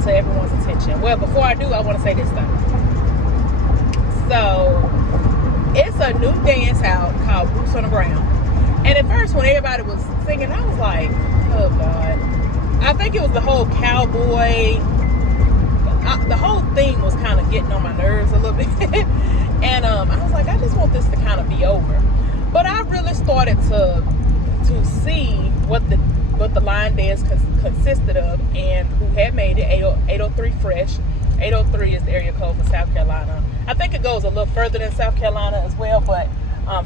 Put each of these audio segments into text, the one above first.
it to everyone's attention. Well, before I do, I want to say this though. So, it's a new dance out called Boots on the Ground. And at first, when everybody was singing, I was like, oh God. I think it was the whole cowboy, the whole thing was kind of getting on my nerves a little bit. And I was like, I just want this to kind of be over. But I really started to see what the line dance consisted of and who had made it. 803 Fresh. 803 is the area code for South Carolina. I think it goes a little further than South Carolina as well, but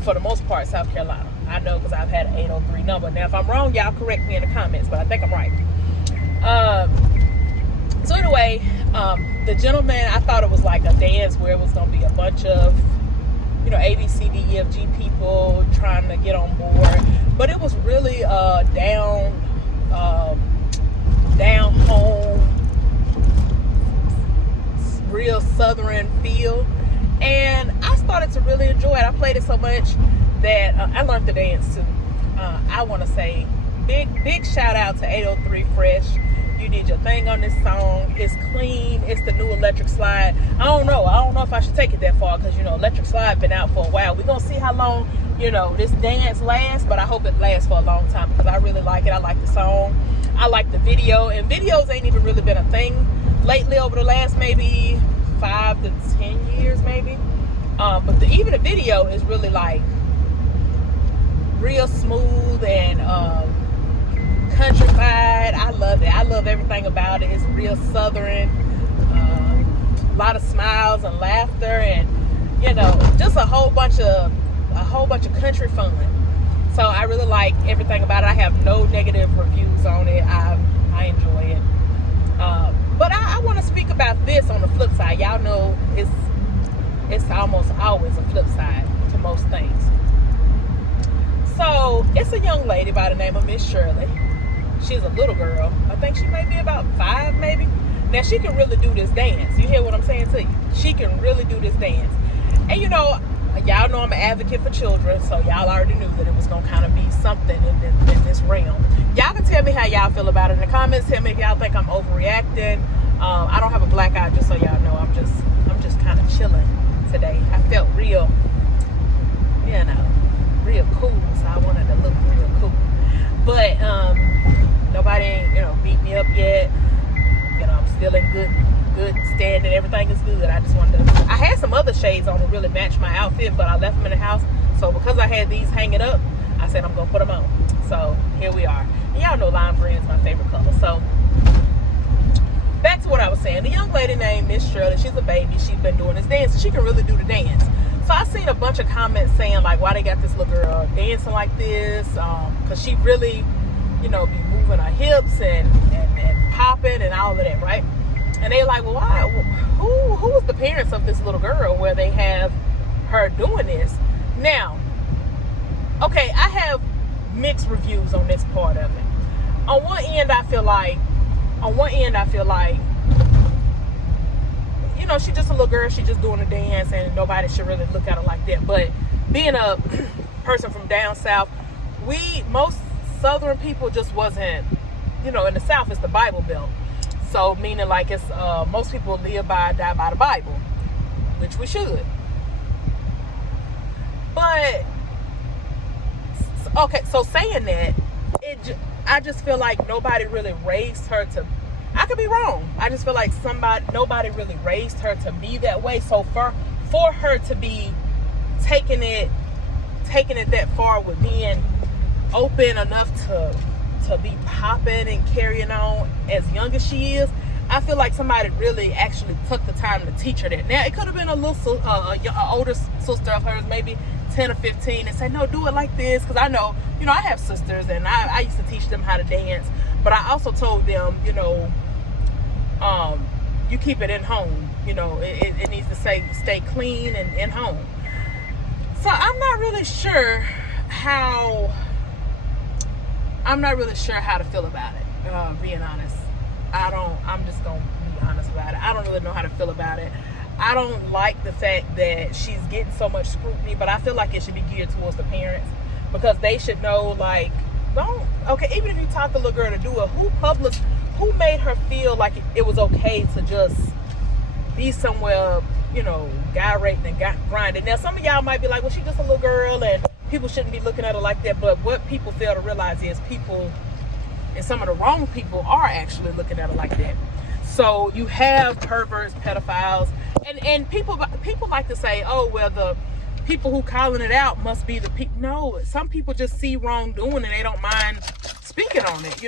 for the most part, South Carolina. I know because I've had an 803 number. Now, if I'm wrong, y'all correct me in the comments, but I think I'm right. So anyway, the gentleman, I thought it was like a dance where it was going to be a bunch of, A, B, C, D, E, F, G people trying to get on board. But it was really down home, real southern feel. And I started to really enjoy it. I played it so much that I learned to dance too. I want to say big shout out to 803 Fresh. You did your thing on this song. It's clean. It's the new electric slide. I don't know if I should take it that far because electric slide been out for a while. We're gonna see how long this dance lasts, but I hope it lasts for a long time because I really like it. I like the song. I like the video, and videos ain't even really been a thing lately over the last maybe 5 to 10 years maybe. But even the video is really like real smooth and countrified. I love it. I love everything about it. It's real southern. A lot of smiles and laughter, and just a whole bunch of country fun. So I really like everything about it. I have no negative reviews on it. I enjoy it. But I want to speak about this on the flip side. Y'all know it's almost always a flip side to most things. So it's a young lady by the name of Miss Shirley. She's a little girl. I think she may be about 5 maybe. Now she can really do this dance. You hear what I'm saying to you? She can really do this dance. And y'all know I'm an advocate for children, so y'all already knew that it was going to kind of be something in this realm. Y'all can tell me how y'all feel about it in the comments. Tell me if y'all think I'm overreacting. I don't have a black eye, just so y'all know. I'm just kind of chilling today. I felt real cool, so I wanted to look real cool. But nobody ain't beat me up yet. I'm still in good standing. Everything is good. I just wanted to. I had some other shades on to really match my outfit, but I left them in the house. So because I had these hanging up, I said I'm gonna put them on. So here we are. And y'all know lime green is my favorite color. So back to what I was saying. The young lady named Miss Shirley, she's a baby. She's been doing this dance, and she can really do the dance. So I seen a bunch of comments saying like, why they got this little girl dancing like this? Because she really, be moving her hips and popping and all of that, right? And they like, well, why? Who was the parents of this little girl where they have her doing this? Now, okay, I have mixed reviews on this part of it. On one end, I feel like, she's just a little girl. She's just doing a dance, and nobody should really look at her like that. But being a person from down south, most southern people just wasn't, in the South, it's the Bible Belt. So meaning like it's most people die by the Bible, which we should. But okay, so saying that, I just feel like nobody really raised her to. I could be wrong. I just feel like nobody really raised her to be that way. So for her to be taking it that far with being open enough to be popping and carrying on as young as she is, I feel like somebody really actually took the time to teach her that. Now it could have been a little older sister of hers, maybe 10 or 15, and say, no, do it like this. Because I know, I have sisters, and I used to teach them how to dance. But I also told them, you keep it in home. It needs to stay clean and in home. So I'm not really sure how to feel about it, being honest. I'm just going to be honest about it. I don't really know how to feel about it. I don't like the fact that she's getting so much scrutiny, but I feel like it should be geared towards the parents, because they should know, like, even if you taught the little girl to do it, who made her feel like it was okay to just be somewhere, guy raping and grinding? Now, some of y'all might be like, well, she's just a little girl and people shouldn't be looking at her like that. But what people fail to realize is people, and some of the wrong people, are actually looking at her like that. So you have perverts, pedophiles, and people like to say, oh, well, the people who calling it out must be the people. No, some people just see wrongdoing and they don't mind speaking on it.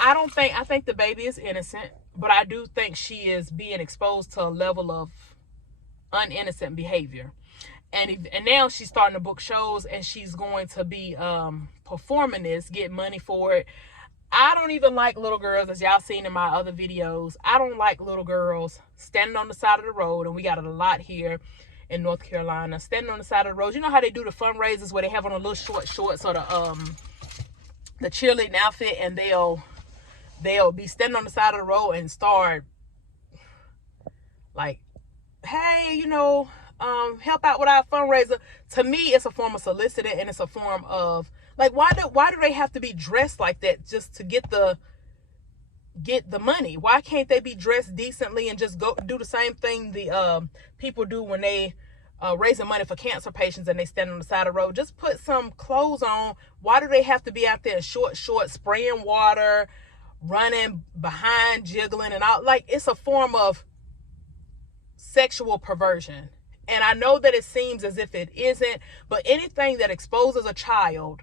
I think the baby is innocent, but I do think she is being exposed to a level of uninnocent behavior. And now she's starting to book shows, and she's going to be performing this, get money for it. I don't even like little girls, as y'all seen in my other videos. I don't like little girls standing on the side of the road, and we got it a lot here in North Carolina, standing on the side of the road. You know how they do the fundraisers where they have on a little shorts or the cheerleading outfit, and they'll be standing on the side of the road and start like, hey, help out with our fundraiser. To me, it's a form of soliciting, and it's a form of, like, why do they have to be dressed like that just to get the money? Why can't they be dressed decently and just go do the same thing the people do when they raising money for cancer patients and they stand on the side of the road? Just put some clothes on. Why do they have to be out there in short spraying water, running behind, jiggling and all? Like, it's a form of sexual perversion. And I know that it seems as if it isn't, but anything that exposes a child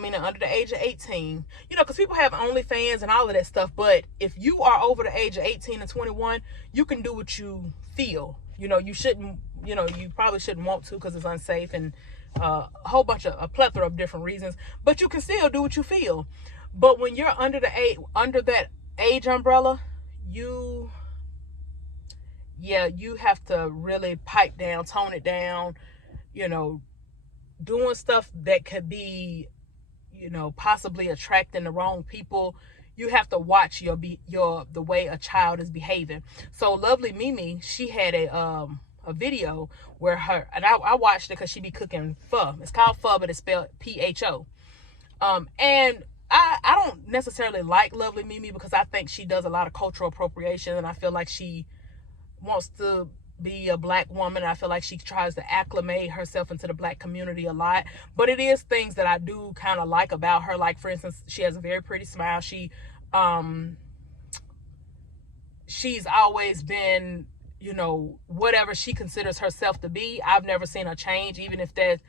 meaning under the age of 18, because people have OnlyFans and all of that stuff, but if you are over the age of 18 and 21, you can do what you feel. You shouldn't, you probably shouldn't want to, because it's unsafe and a plethora of different reasons, but you can still do what you feel. But when you're under that age umbrella, you have to really pipe down, tone it down, doing stuff that could be, possibly attracting the wrong people. You have to watch the way a child is behaving. So Lovely Mimi, she had a video where I watched it because she be cooking pho. It's called pho, but it's spelled PHO. And I don't necessarily like Lovely Mimi because I think she does a lot of cultural appropriation, and I feel like she wants to be a black woman. I feel like she tries to acclimate herself into the black community a lot, but it is things that I do kind of like about her. Like, for instance, she has a very pretty smile. She's always been, whatever she considers herself to be. I've never seen her change, even if that's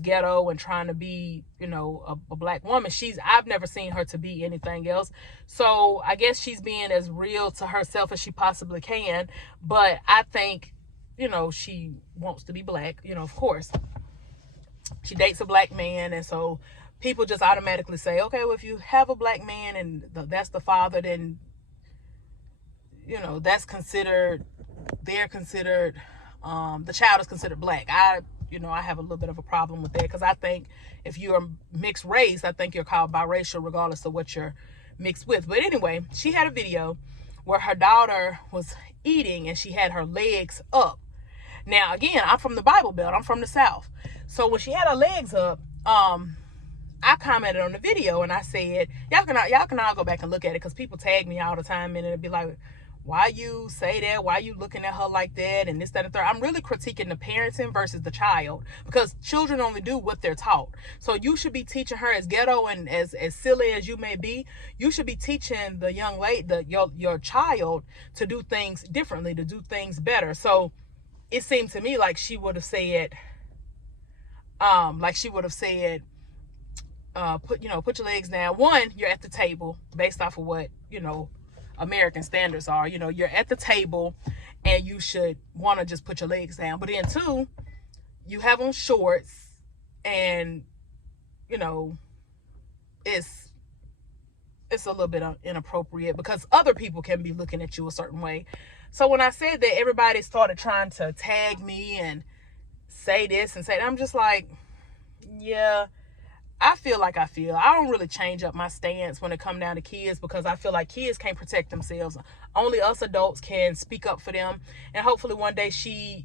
ghetto and trying to be, a black woman. I've never seen her to be anything else. So I guess she's being as real to herself as she possibly can. But I think, she wants to be black, of course. She dates a black man. And so people just automatically say, okay, well, if you have a black man and that's the father, then, they're considered, the child is considered black. I have a little bit of a problem with that, because I think if you're mixed race, I think you're called biracial regardless of what you're mixed with. But anyway, she had a video where her daughter was eating and she had her legs up. Now, again, I'm from the Bible Belt. I'm from the South. So when she had her legs up, I commented on the video and I said, y'all can all go back and look at it, because people tag me all the time and it'd be like, why you say that? Why you looking at her like that? And this, that, and the third. I'm really critiquing the parenting versus the child, because children only do what they're taught. So you should be teaching her, as ghetto and as silly as you may be, you should be teaching the young lady, your child, to do things differently, to do things better. So it seemed to me like she would have said, put your legs down. One, you're at the table based off of what, American standards are. You're at the table and you should want to just put your legs down. But then two, you have on shorts and, it's a little bit inappropriate because other people can be looking at you a certain way. So when I said that, everybody started trying to tag me and say this and say that. I'm just like, yeah, I feel like I don't really change up my stance when it comes down to kids, because I feel like kids can't protect themselves. Only us adults can speak up for them. And hopefully one day she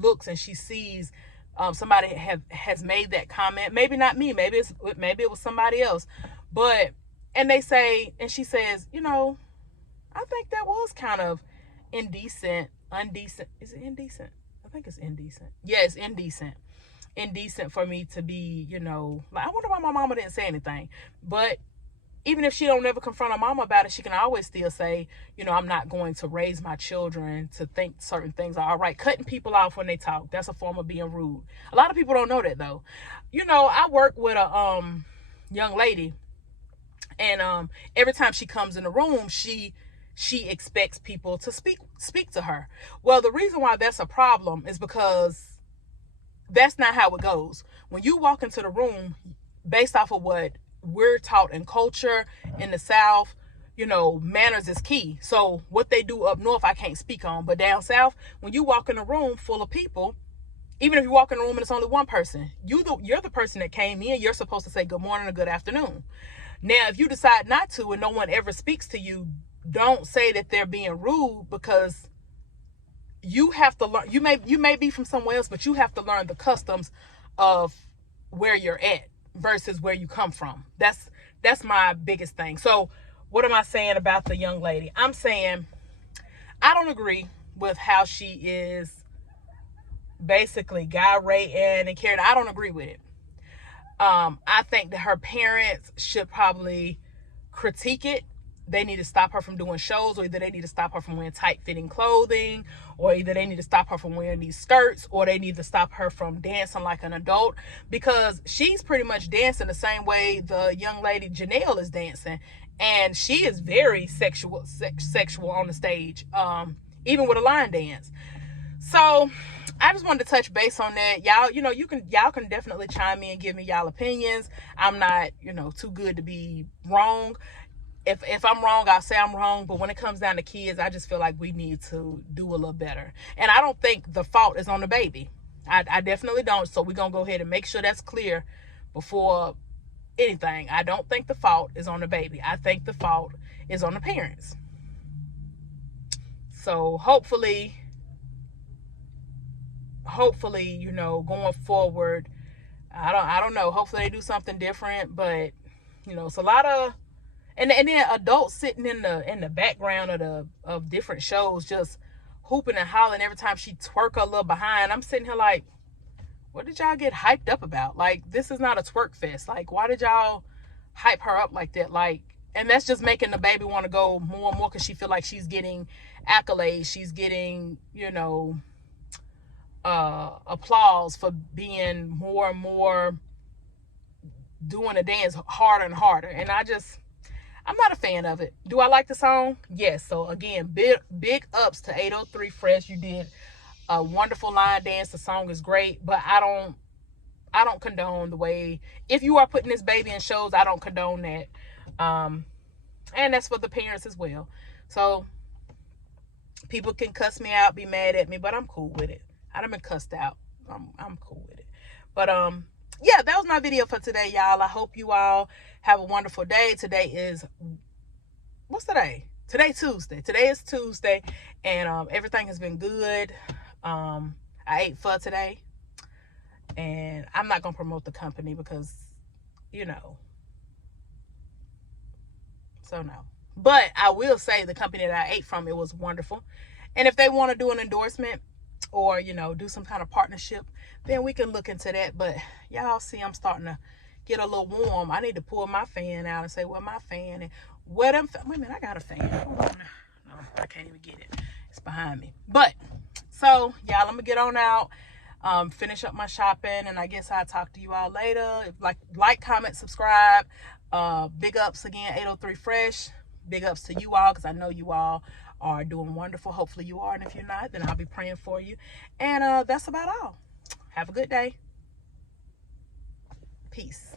looks and she sees somebody has made that comment. Maybe not me. Maybe it was somebody else. But And they say, and she says, you know, I think that was kind of indecent, undecent. Is it indecent? I think it's indecent. Yeah, it's indecent. Indecent for me to be, you know, like, I wonder why my mama didn't say anything. But even if she don't never confront her mama about it, she can always still say, you know, I'm not going to raise my children to think certain things are all right. Cutting people off when they talk, that's a form of being rude. A lot of people don't know that though. You know, I work with a young lady, and every time she comes in the room, she expects people to speak to her. Well, the reason why that's a problem is because that's not how it goes. When you walk into the room, based off of what we're taught in culture in the South, you know, manners is key. So what they do up north, I can't speak on, but down south, when you walk in a room full of people, even if you walk in a room and it's only one person, you're the person that came in, you're supposed to say good morning or good afternoon. Now, if you decide not to and no one ever speaks to you, don't say that they're being rude, because you have to learn. You may be from somewhere else, but you have to learn the customs of where you're at versus where you come from. That's my biggest thing. So what am I saying about the young lady? I'm saying I don't agree with how she is basically gyrating and carrying. I don't agree with it. I think that her parents should probably critique it. They need to stop her from doing shows, or either they need to stop her from wearing tight-fitting clothing, or either they need to stop her from wearing these skirts, or they need to stop her from dancing like an adult, because she's pretty much dancing the same way the young lady Janelle is dancing, and she is very sexual on the stage, even with a line dance. So I just wanted to touch base on that. Y'all, you know, y'all can definitely chime in and give me y'all opinions. I'm not, you know, too good to be wrong. If I'm wrong, I'll say I'm wrong. But when it comes down to kids, I just feel like we need to do a little better. And I don't think the fault is on the baby. I definitely don't. So we're going to go ahead and make sure that's clear before anything. I don't think the fault is on the baby. I think the fault is on the parents. So hopefully, you know, going forward, I don't know. Hopefully they do something different. But, you know, it's a lot of, and then adults sitting in the background of different shows, just hooping and hollering every time she twerk her little behind. I'm sitting here like, what did y'all get hyped up about? Like, this is not a twerk fest. Like, why did y'all hype her up like that? Like, and that's just making the baby want to go more and more, because she feel like she's getting accolades. She's getting, you know, applause for being more and more doing the dance harder and harder. And I'm not a fan of it. Do I like the song? Yes. So again, big ups to 803 Fresh. You did a wonderful line dance. The song is great, but I don't condone the way, if you are putting this baby in shows, I don't condone that. And that's for the parents as well. So people can cuss me out, be mad at me, but I'm cool with it. I done been cussed out. I'm cool with it. But yeah, that was my video for today, y'all. I hope you all have a wonderful day. Today is, what's today? Today is Tuesday, and everything has been good. I ate pho today, and I'm not gonna promote the company because, you know, so no. But I will say the company that I ate from, it was wonderful. And if they want to do an endorsement, or, you know, do some kind of partnership, then we can look into that. But y'all see, I'm starting to get a little warm. I need to pull my fan out and say, well, my fan, and where them, wait a minute, I got a fan. Hold on. No, I can't even get it. It's behind me. But so y'all, I'm gonna get on out, finish up my shopping, and I guess I'll talk to you all later. Like, comment, subscribe. Big ups again, 803 Fresh. Big ups to you all, because I know you all are doing wonderful. Hopefully you are, and if you're not, then I'll be praying for you. And that's about all. Have a good day. Peace.